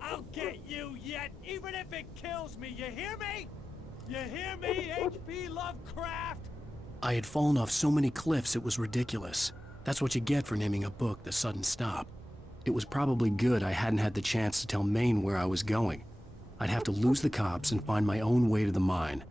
I'll get you yet, even if it kills me, you hear me? You hear me, H.P. Lovecraft? I had fallen off so many cliffs it was ridiculous. That's what you get for naming a book The Sudden Stop. It was probably good I hadn't had the chance to tell Maine where I was going. I'd have to lose the cops and find my own way to the mine.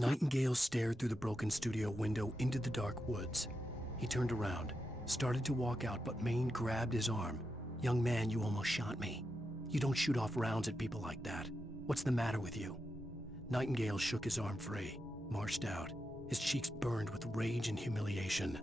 Nightingale stared through the broken studio window into the dark woods. He turned around, started to walk out, but Maine grabbed his arm. "Young man, you almost shot me. You don't shoot off rounds at people like that. What's the matter with you?" Nightingale shook his arm free, marched out. His cheeks burned with rage and humiliation.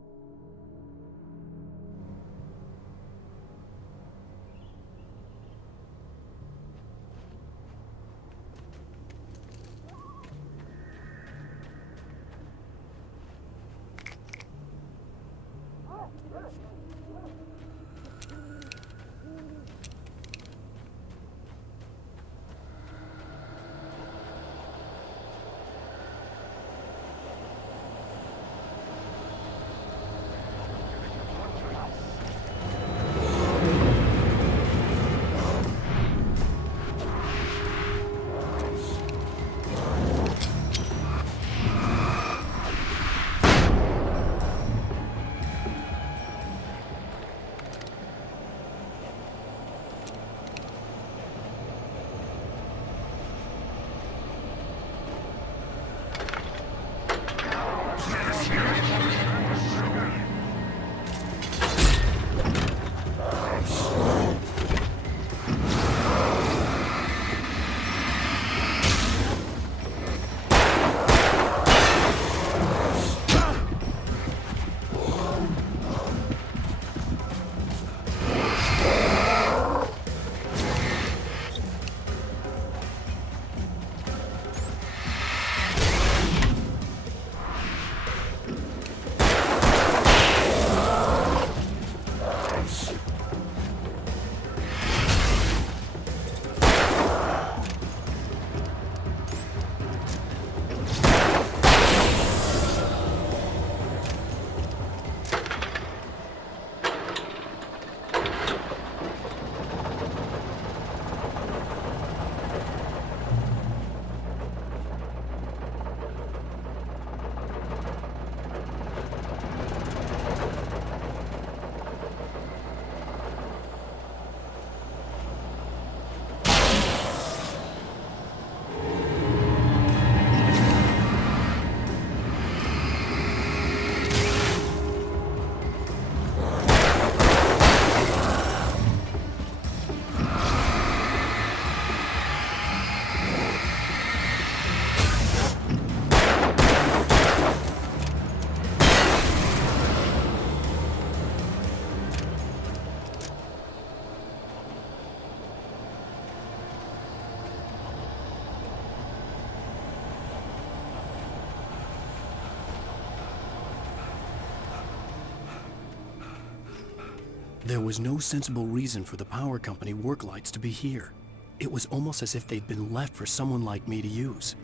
There was no sensible reason for the power company work lights to be here. It was almost as if they'd been left for someone like me to use.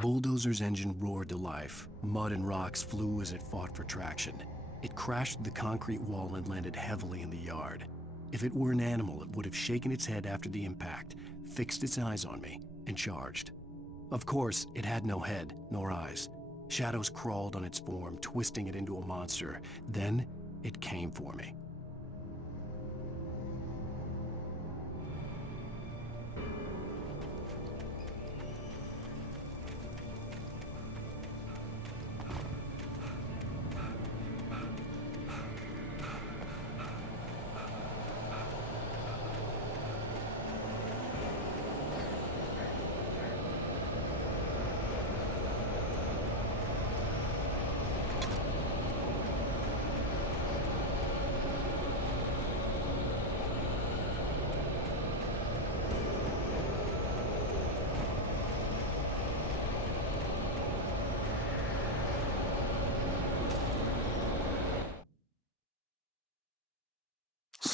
bulldozer's engine roared to life. Mud and rocks flew as it fought for traction. It crashed through the concrete wall and landed heavily in the yard. If it were an animal, it would have shaken its head after the impact, fixed its eyes on me, and charged. Of course, it had no head, nor eyes. Shadows crawled on its form, twisting it into a monster. Then, it came for me.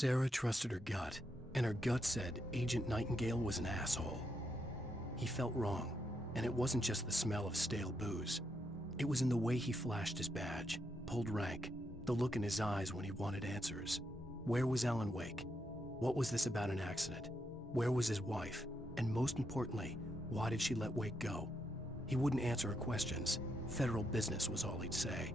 Sarah trusted her gut, and her gut said Agent Nightingale was an asshole. He felt wrong, and it wasn't just the smell of stale booze. It was in the way he flashed his badge, pulled rank, the look in his eyes when he wanted answers. Where was Alan Wake? What was this about an accident? Where was his wife? And most importantly, why did she let Wake go? He wouldn't answer her questions. Federal business was all he'd say.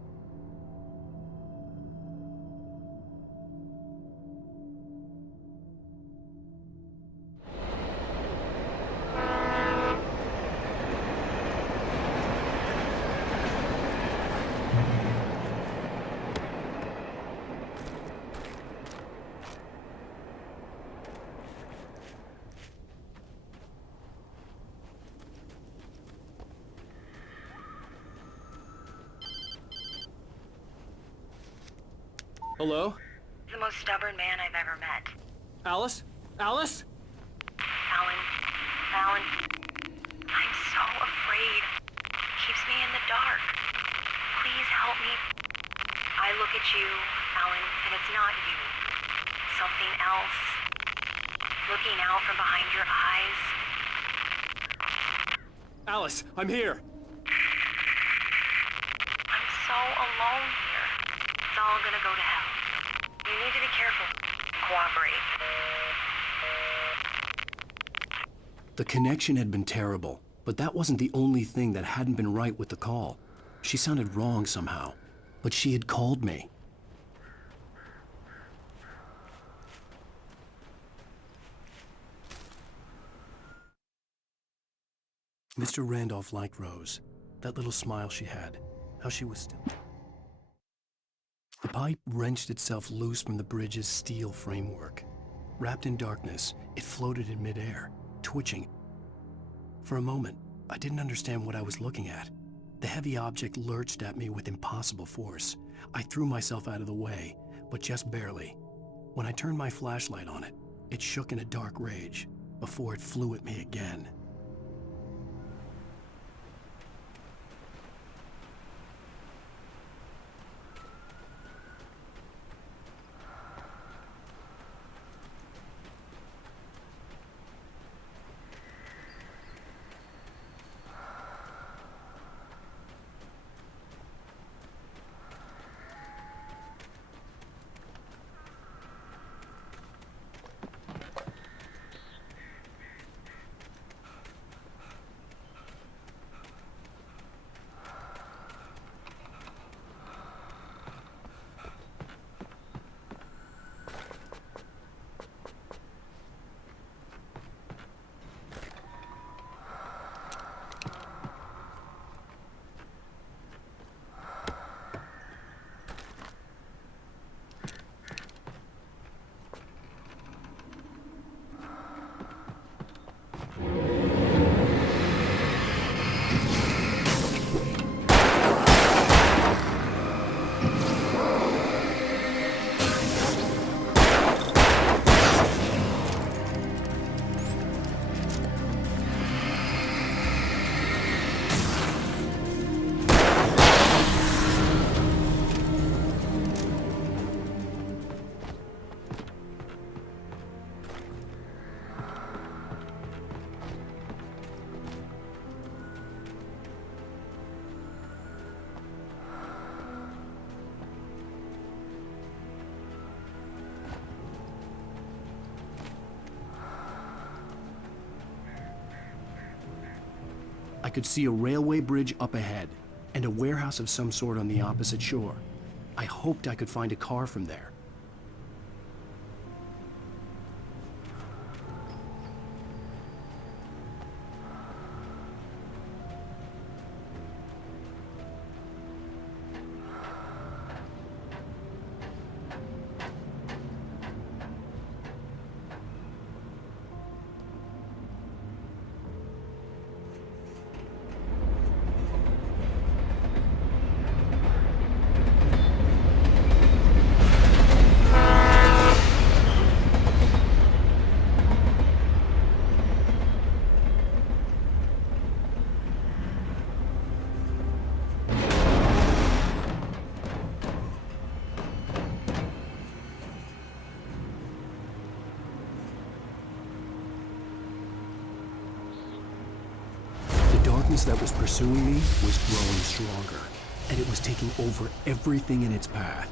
Hello? The most stubborn man I've ever met. Alice? Alice? Alan. Alan. I'm so afraid. Keeps me in the dark. Please help me. I look at you, Alan, and it's not you. Something else. Looking out from behind your eyes. Alice, I'm here. I'm so alone here. It's all gonna go to hell. You need to be careful. Cooperate. The connection had been terrible, but that wasn't the only thing that hadn't been right with the call. She sounded wrong somehow, but she had called me. Mr. Randolph liked Rose. That little smile she had, how she was still. The pipe wrenched itself loose from the bridge's steel framework. Wrapped in darkness, it floated in midair, twitching. For a moment, I didn't understand what I was looking at. The heavy object lurched at me with impossible force. I threw myself out of the way, but just barely. When I turned my flashlight on it, it shook in a dark rage before it flew at me again. could see a railway bridge up ahead and a warehouse of some sort on the opposite shore. I hoped I could find a car from there. The darkness that was pursuing me was growing stronger, and it was taking over everything in its path.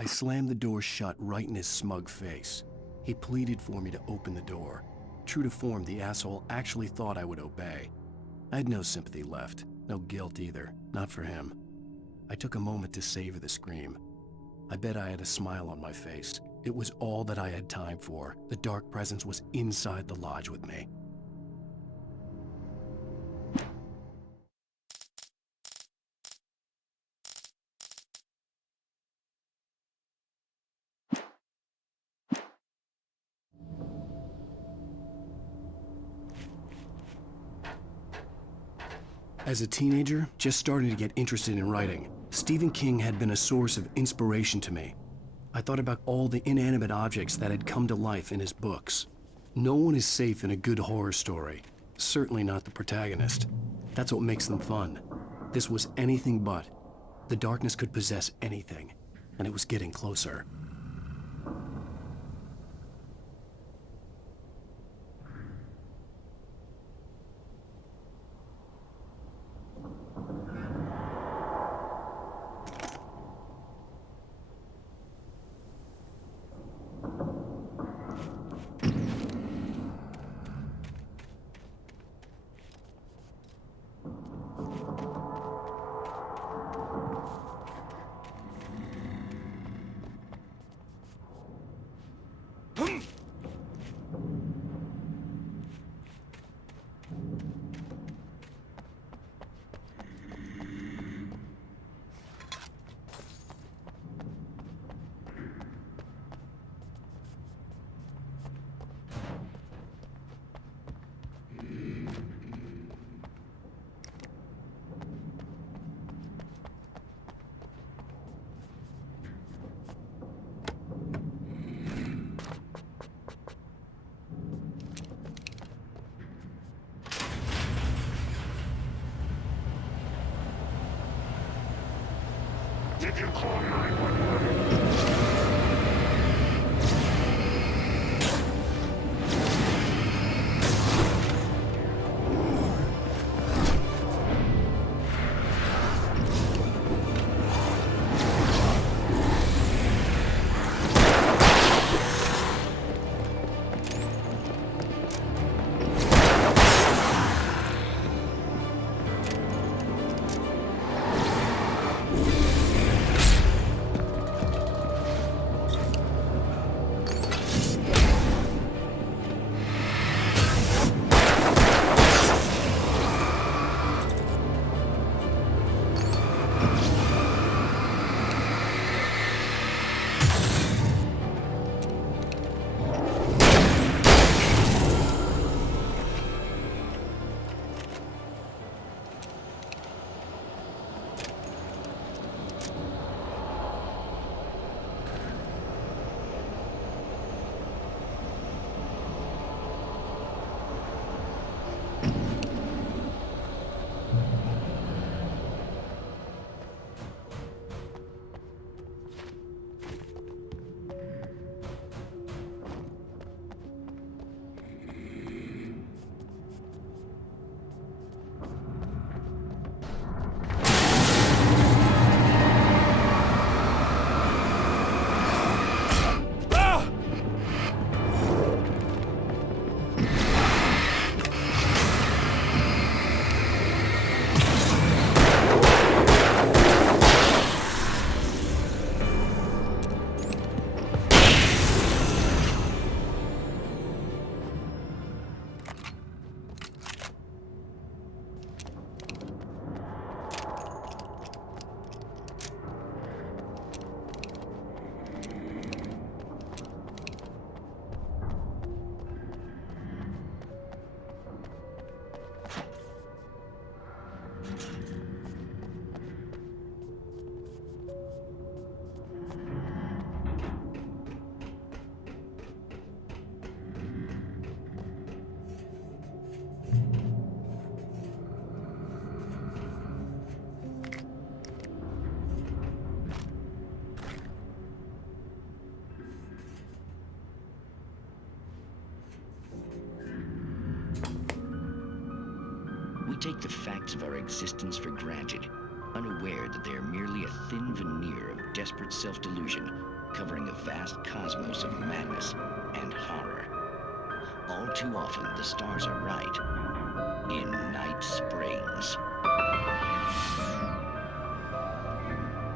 I slammed the door shut right in his smug face. He pleaded for me to open the door. True to form, the asshole actually thought I would obey. I had no sympathy left, no guilt either, not for him. I took a moment to savor the scream. I bet I had a smile on my face. It was all that I had time for. The dark presence was inside the lodge with me. As a teenager, just starting to get interested in writing, Stephen King had been a source of inspiration to me. I thought about all the inanimate objects that had come to life in his books. No one is safe in a good horror story. Certainly not the protagonist. That's what makes them fun. This was anything but. The darkness could possess anything, and it was getting closer. Did you call 911? We take the facts of our existence for granted, unaware that they are merely a thin veneer of desperate self-delusion, covering a vast cosmos of madness and horror. All too often, the stars are right. In Night Springs.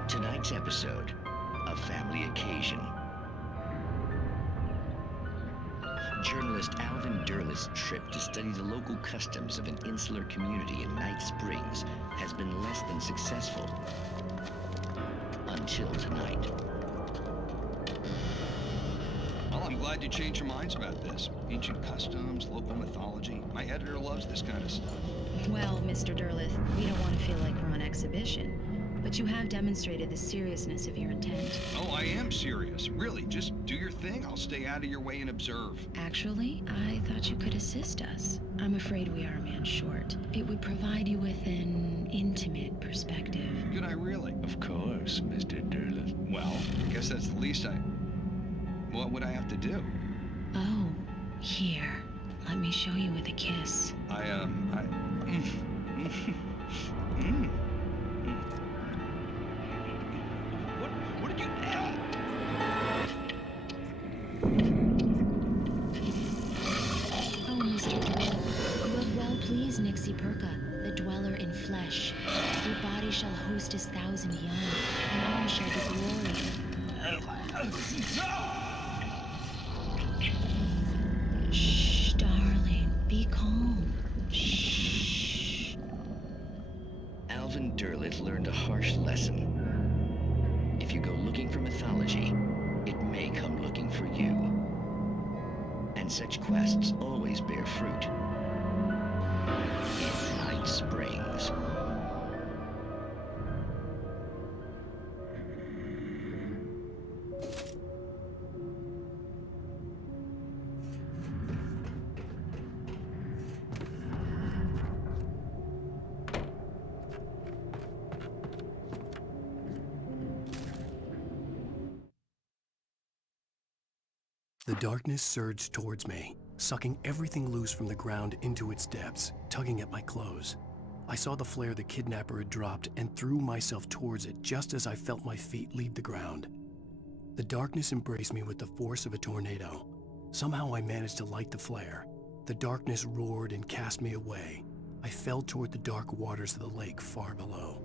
Tonight's episode, A Family Occasion. Journalist Alvin Derleth's trip to study the local customs of an insular community in Night Springs has been less than successful. Until tonight. Well, I'm glad you changed your minds about this. Ancient customs, local mythology. My editor loves this kind of stuff. Well, Mr. Derleth, we don't want to feel like we're on exhibition, but you have demonstrated the seriousness of your intent. Oh, I am serious. Really, just do your thing. I'll stay out of your way and observe. Actually, I thought you could assist us. I'm afraid we are a man short. It would provide you with an intimate perspective. Could I really? Of course, Mr. Derleth. Well, I guess that's the least I... What would I have to do? Oh, here. Let me show you with a kiss. What did you... Oh, Mr. Derleth, you have well pleased Nixie Perka, the dweller in flesh. Your body shall host his 1,000 young, and all shall be glory. Shh, darling, be calm. Shh. Alvin Derleth learned a harsh lesson. If you go looking for mythology, it may come looking for you. And such quests always bear fruit. In Night Springs. The darkness surged towards me, sucking everything loose from the ground into its depths, tugging at my clothes. I saw the flare the kidnapper had dropped and threw myself towards it just as I felt my feet leave the ground. The darkness embraced me with the force of a tornado. Somehow I managed to light the flare. The darkness roared and cast me away. I fell toward the dark waters of the lake far below.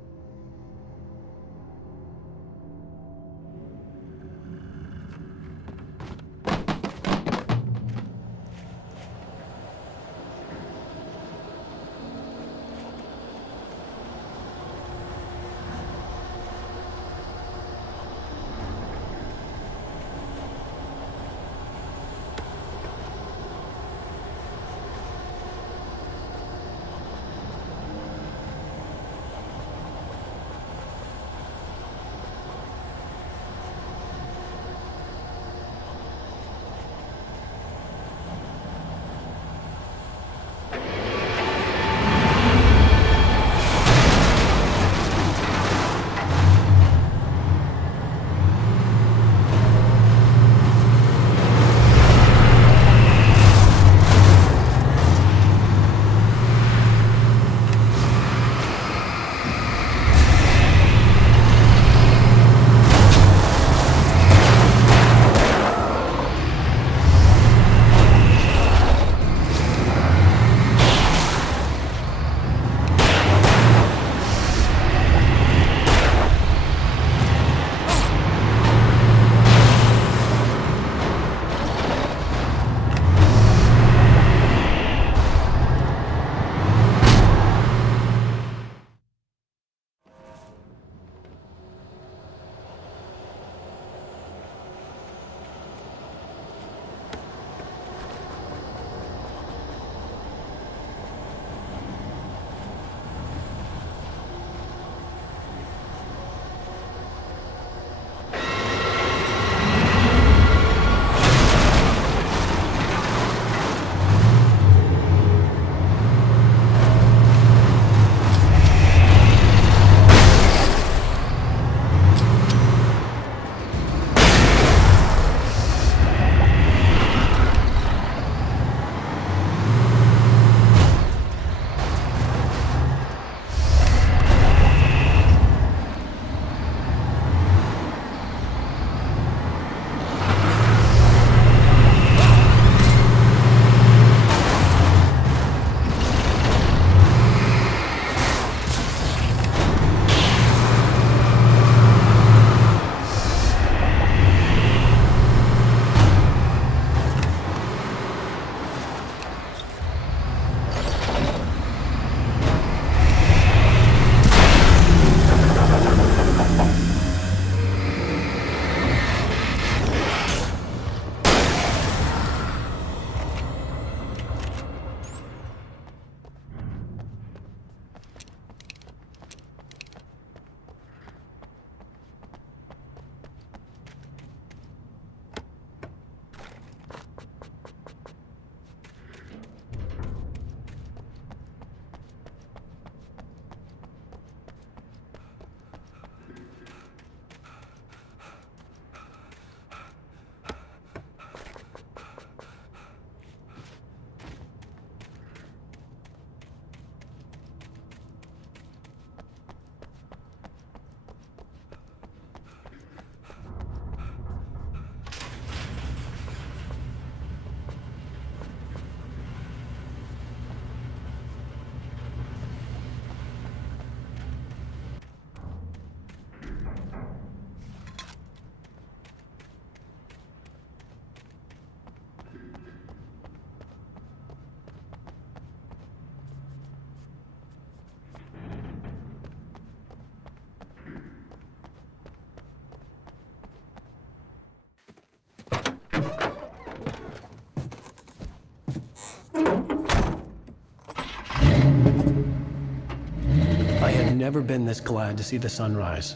I had never been this glad to see the sunrise.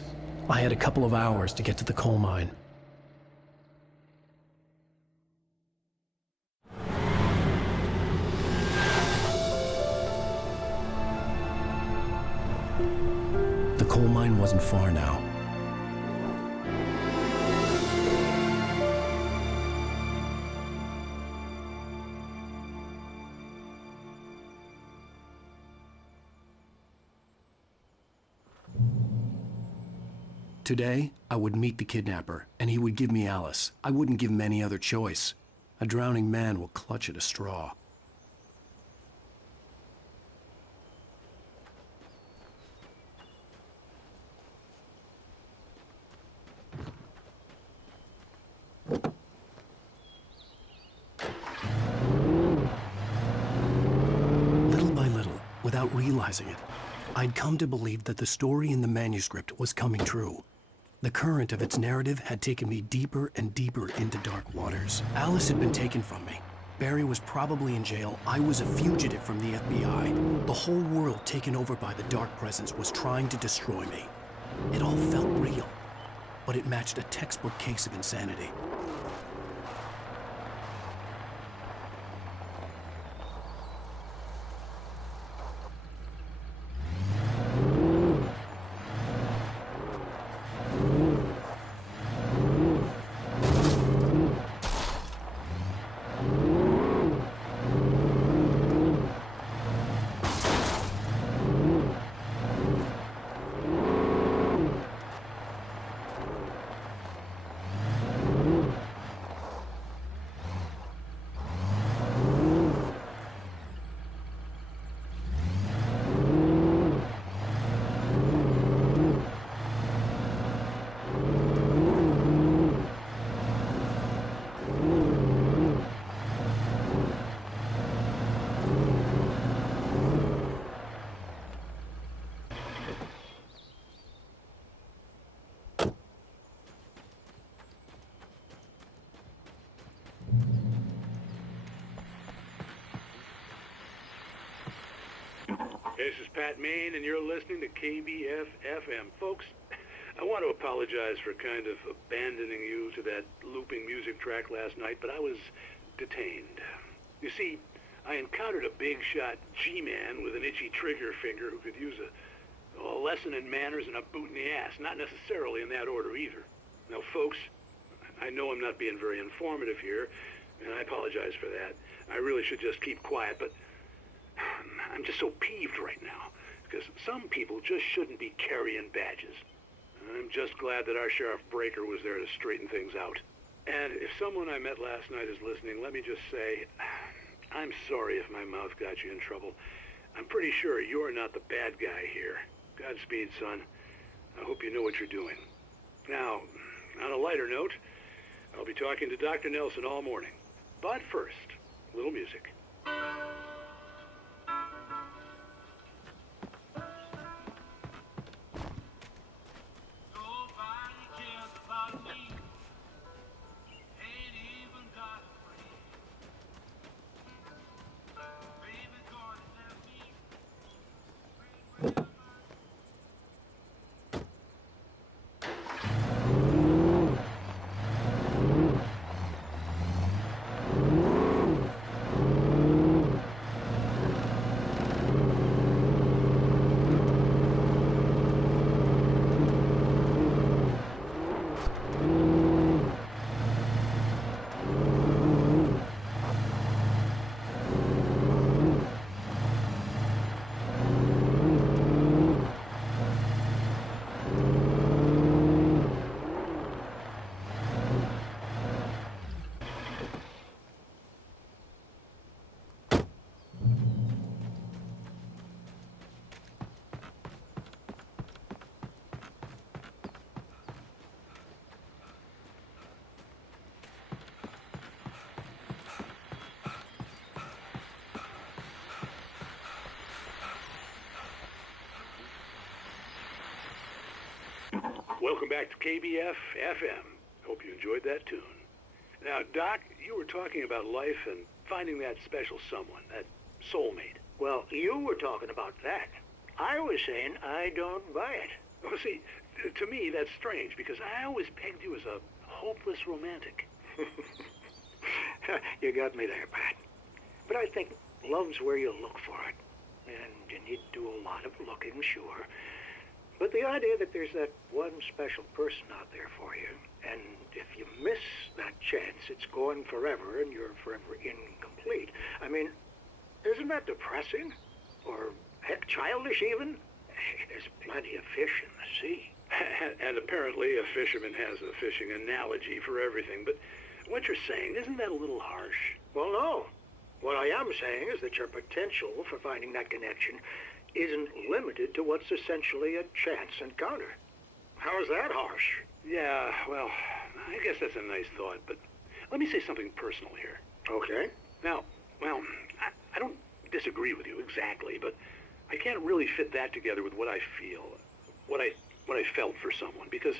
I had a couple of hours to get to the coal mine. The coal mine wasn't far now. Today, I would meet the kidnapper, and he would give me Alice. I wouldn't give him any other choice. A drowning man will clutch at a straw. Little by little, without realizing it, I'd come to believe that the story in the manuscript was coming true. The current of its narrative had taken me deeper and deeper into dark waters. Alice had been taken from me. Barry was probably in jail. I was a fugitive from the FBI. The whole world taken over by the Dark Presence was trying to destroy me. It all felt real, but it matched a textbook case of insanity. This is Pat Main, and you're listening to KBF-FM. Folks, I want to apologize for kind of abandoning you to that looping music track last night, but I was detained. You see, I encountered a big-shot G-man with an itchy trigger finger who could use a lesson in manners and a boot in the ass, not necessarily in that order either. Now, folks, I know I'm not being very informative here, and I apologize for that. I really should just keep quiet, but I'm just so peeved right now, because some people just shouldn't be carrying badges. I'm just glad that our Sheriff Breaker was there to straighten things out. And if someone I met last night is listening, let me just say, I'm sorry if my mouth got you in trouble. I'm pretty sure you're not the bad guy here. Godspeed, son. I hope you know what you're doing. Now, on a lighter note, I'll be talking to Dr. Nelson all morning. But first, a little music. Welcome back to KBF-FM. Hope you enjoyed that tune. Now, Doc, you were talking about life and finding that special someone, that soulmate. Well, you were talking about that. I was saying I don't buy it. Well, see, to me, that's strange, because I always pegged you as a hopeless romantic. You got me there, Pat. But I think love's where you look for it. And you need to do a lot of looking, sure. But the idea that there's that one special person out there for you, and if you miss that chance, it's gone forever, and you're forever incomplete. I mean, isn't that depressing? Or, heck, childish even? There's plenty of fish in the sea. And apparently a fisherman has a fishing analogy for everything, but what you're saying, isn't that a little harsh? Well, no. What I am saying is that your potential for finding that connection isn't limited to what's essentially a chance encounter. How is that harsh? Yeah, well, I guess that's a nice thought, but let me say something personal here. Okay. Now, well, I don't disagree with you exactly, but I can't really fit that together with what I feel, what I felt for someone, because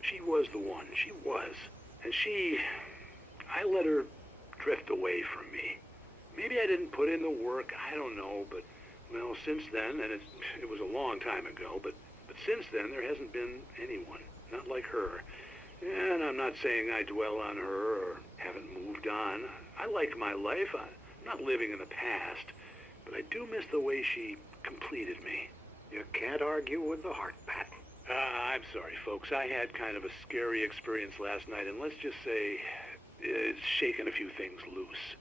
she was the one. She was. And I let her drift away from me. Maybe I didn't put in the work, I don't know, but, well, since then, and it was a long time ago, but since then there hasn't been anyone, not like her. And I'm not saying I dwell on her or haven't moved on. I like my life. I'm not living in the past, but I do miss the way she completed me. You can't argue with the heart, Pat. I'm sorry, folks. I had kind of a scary experience last night, and let's just say it's shaken a few things loose.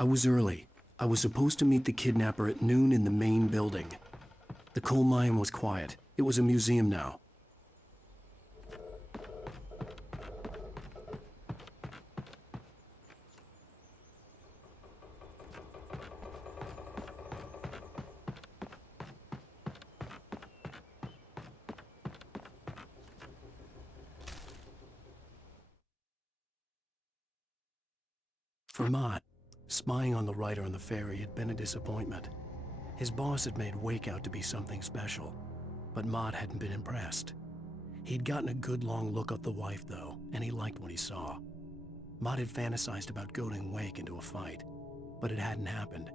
I was early. I was supposed to meet the kidnapper at noon in the main building. The coal mine was quiet. It was a museum now. For Mott, spying on the writer on the ferry had been a disappointment. His boss had made Wake out to be something special, but Mott hadn't been impressed. He'd gotten a good long look at the wife, though, and he liked what he saw. Mott had fantasized about goading Wake into a fight, but it hadn't happened.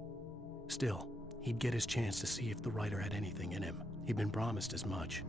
Still, he'd get his chance to see if the writer had anything in him. He'd been promised as much.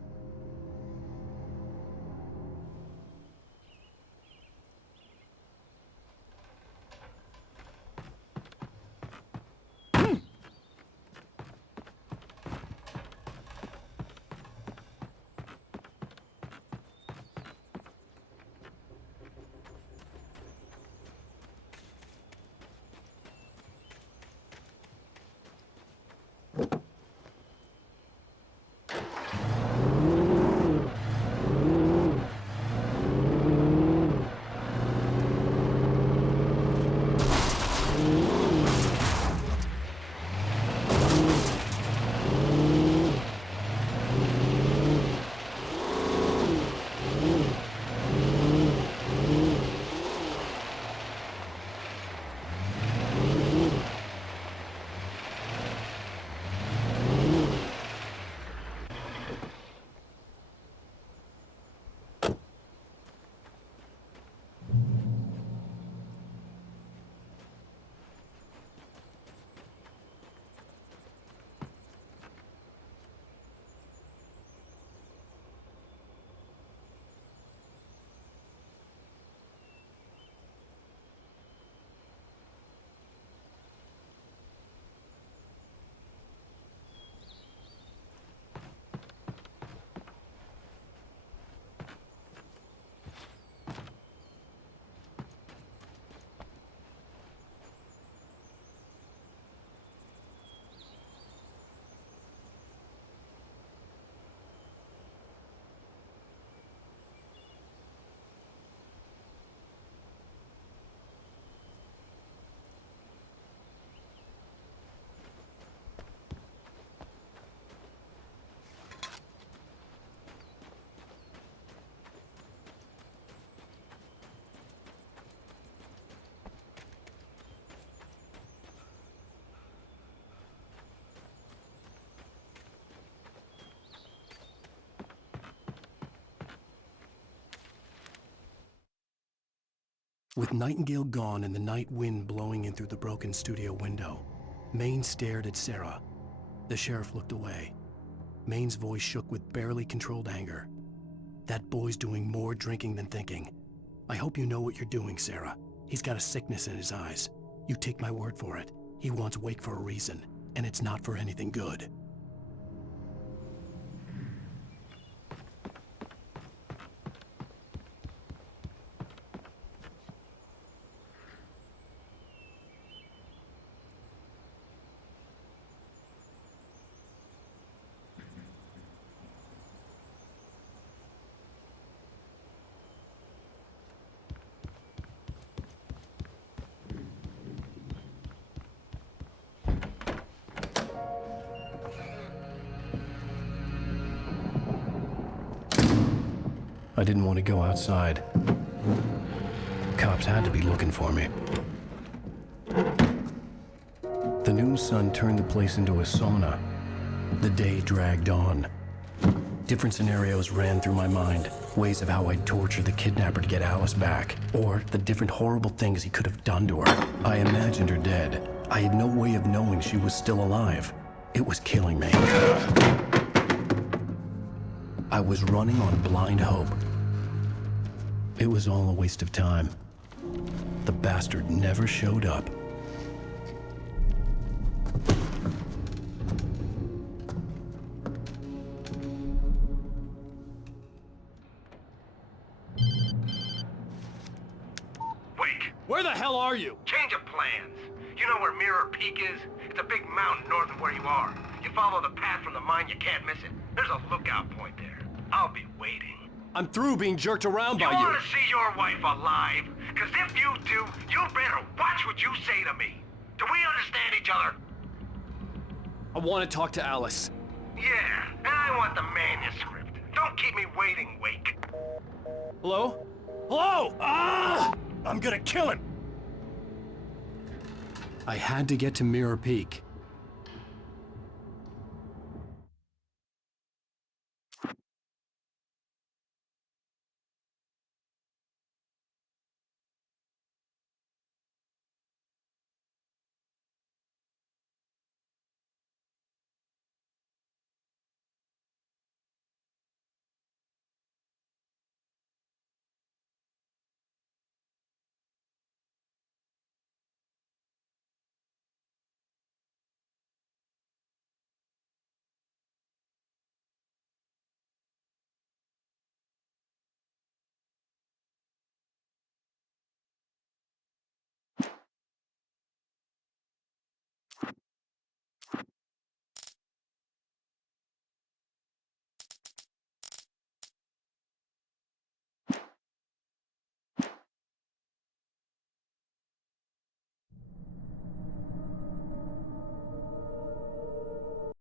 With Nightingale gone and the night wind blowing in through the broken studio window, Maine stared at Sarah. The sheriff looked away. Maine's voice shook with barely controlled anger. That boy's doing more drinking than thinking. I hope you know what you're doing, Sarah. He's got a sickness in his eyes. You take my word for it. He wants Wake for a reason, and it's not for anything good. I didn't want to go outside. Cops had to be looking for me. The noon sun turned the place into a sauna. The day dragged on. Different scenarios ran through my mind. Ways of how I'd torture the kidnapper to get Alice back. Or the different horrible things he could have done to her. I imagined her dead. I had no way of knowing she was still alive. It was killing me. I was running on blind hope. It was all a waste of time. The bastard never showed up. Wake! Where the hell are you? Change of plans. You know where Mirror Peak is? It's a big mountain north of where you are. You follow the path from the mine, you can't miss it. There's a lookout point there. I'll be waiting. I'm through being jerked around by you. You want to see your wife alive? Because if you do, you better watch what you say to me. Do we understand each other? I want to talk to Alice. Yeah, and I want the manuscript. Don't keep me waiting, Wake. Hello? Hello! Ah! I'm gonna kill him! I had to get to Mirror Peak.